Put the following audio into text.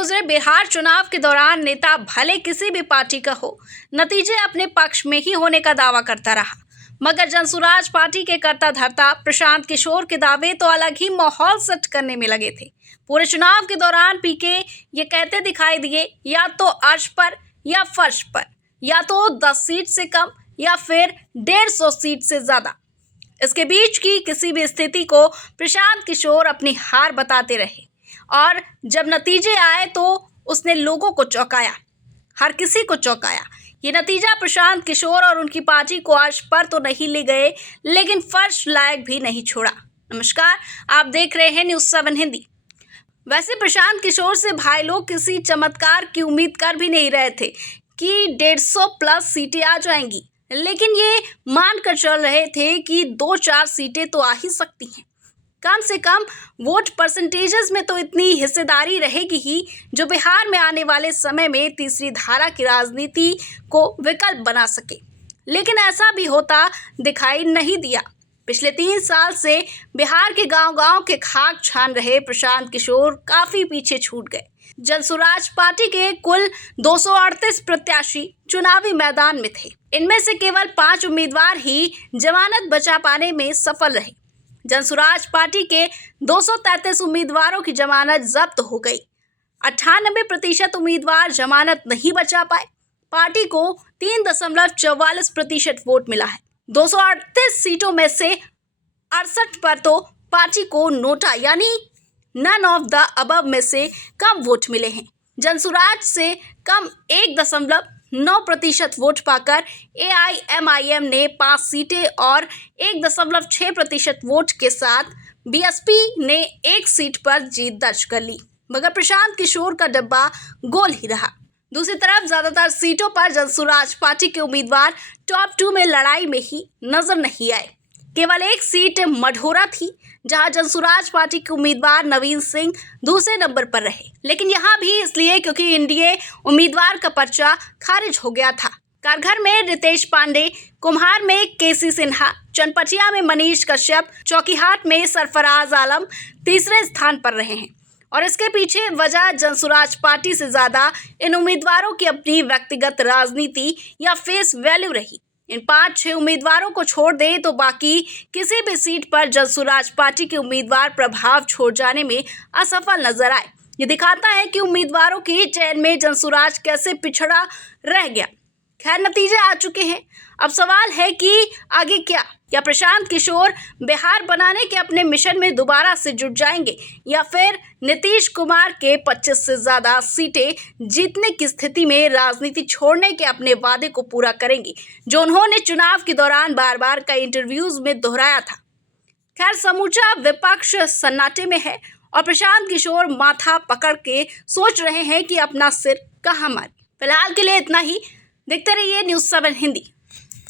गुजरे बिहार चुनाव के दौरान नेता भले किसी भी पार्टी का हो, नतीजे अपने पक्ष में ही होने का दावा करता रहा। मगर जनसुराज पार्टी के कर्ता धर्ता प्रशांत किशोर के दावे तो अलग ही माहौल सेट करने में लगे थे। पूरे चुनाव के दौरान पीके ये कहते दिखाई दिए, या तो अर्श पर या फर्श पर, या तो 10 सीट से कम या फिर 150 सीट से ज्यादा। इसके बीच की किसी भी स्थिति को प्रशांत किशोर अपनी हार बताते रहे और जब नतीजे आए तो उसने लोगों को चौंकाया, हर किसी को चौंकाया। ये नतीजा प्रशांत किशोर और उनकी पार्टी को अर्श पर तो नहीं ले गए, लेकिन फर्श लायक भी नहीं छोड़ा। नमस्कार, आप देख रहे हैं न्यूज़ 7 हिंदी। वैसे प्रशांत किशोर से भाई लोग किसी चमत्कार की उम्मीद कर भी नहीं रहे थे कि 150 प्लस सीटें आ जाएंगी, लेकिन ये मानकर चल रहे थे कि 2-4 सीटें तो आ ही सकती हैं। कम से कम वोट परसेंटेजेस में तो इतनी हिस्सेदारी रहेगी ही जो बिहार में आने वाले समय में तीसरी धारा की राजनीति को विकल्प बना सके। लेकिन ऐसा भी होता दिखाई नहीं दिया। पिछले 3 साल से बिहार के गांव-गांव के खाक छान रहे प्रशांत किशोर काफी पीछे छूट गए। जनसुराज पार्टी के कुल 238 प्रत्याशी चुनावी मैदान में थे। इनमें से केवल 5 उम्मीदवार ही जमानत बचा पाने में सफल रहे। जनसुराज पार्टी के 233 उम्मीदवारों की जमानत जब्त हो गई। 98% उम्मीदवार जमानत नहीं बचा पाए। पार्टी को 3.44% वोट मिला है। 238 सीटों में से 68 पर तो पार्टी को नोटा यानी नन ऑफ द अबव में से कम वोट मिले हैं। जनसुराज से कम 1.9% वोट पाकर AIMIM ने 5 सीटें और 1.6% वोट के साथ BSP ने 1 सीट पर जीत दर्ज कर ली। मगर प्रशांत किशोर का डब्बा गोल ही रहा। दूसरी तरफ ज्यादातर सीटों पर जनसुराज पार्टी के उम्मीदवार टॉप 2 में लड़ाई में ही नजर नहीं आए। केवल 1 सीट मढ़ौरा थी, जहां जनसुराज पार्टी के उम्मीदवार नवीन सिंह दूसरे नंबर पर रहे, लेकिन यहां भी इसलिए क्योंकि एनडीए उम्मीदवार का पर्चा खारिज हो गया था। कारघर में रितेश पांडे, कुम्हार में केसी सिन्हा, चनपटिया में मनीष कश्यप, चौकीहाट में सरफराज आलम तीसरे स्थान पर रहे हैं। और इसके पीछे वजह जनसुराज पार्टी से ज्यादा इन उम्मीदवारों की अपनी व्यक्तिगत राजनीति या फेस वैल्यू रही। इन 5-6 उम्मीदवारों को छोड़ दे तो बाकी किसी भी सीट पर जनसुराज पार्टी के उम्मीदवार प्रभाव छोड़ जाने में असफल नजर आए। ये दिखाता है कि उम्मीदवारों के चयन में जनसुराज कैसे पिछड़ा रह गया। खैर, नतीजे आ चुके हैं। अब सवाल है कि आगे क्या प्रशांत किशोर बिहार बनाने के अपने मिशन में दोबारा से जुट जाएंगे या फिर नीतीश कुमार के 25 से ज्यादा सीटें जीतने की स्थिति में राजनीति छोड़ने के अपने वादे को पूरा करेंगे, जो उन्होंने चुनाव के दौरान बार बार कई इंटरव्यूज में दोहराया था। खैर, समूचा विपक्ष सन्नाटे में है और प्रशांत किशोर माथा पकड़ के सोच रहे हैं कि अपना सिर कहाँ मारे। फिलहाल के लिए इतना ही। देखते रहिए न्यूज़ 7 हिंदी।